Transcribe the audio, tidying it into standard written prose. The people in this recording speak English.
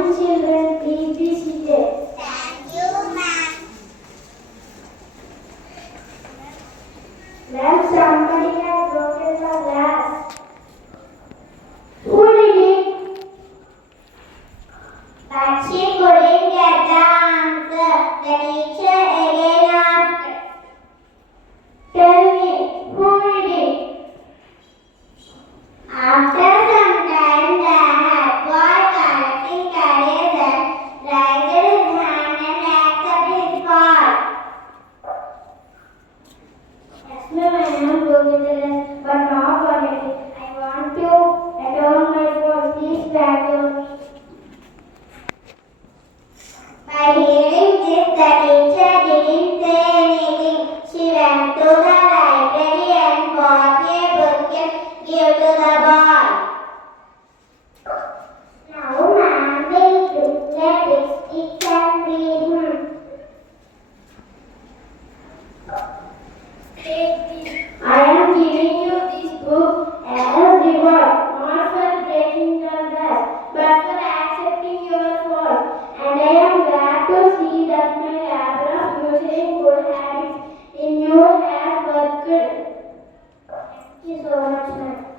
morning, children. Please be seated. Thank you, ma'am. Ma'am, somebody has broken the glass. Who did it? But she couldn't get the answer. The teacher again asked. Tell me, who did it? After some time, the head boy collecting carriers and raised his hand and accepted his fault. Yes, ma'am, I am broken the glass, but not already. I want to return my phone. Please back to me. By hearing this, the teacher didn't say anything. She went to the library and bought a book and gave to the boy. Now, ma'am will bring a big stick and read him. Take this. I am giving you this book as reward, not for breaking the glass, but for accepting your fault. And I am glad to see that my labor of nurturing good habits in you has worked. Thank you so much, ma'am.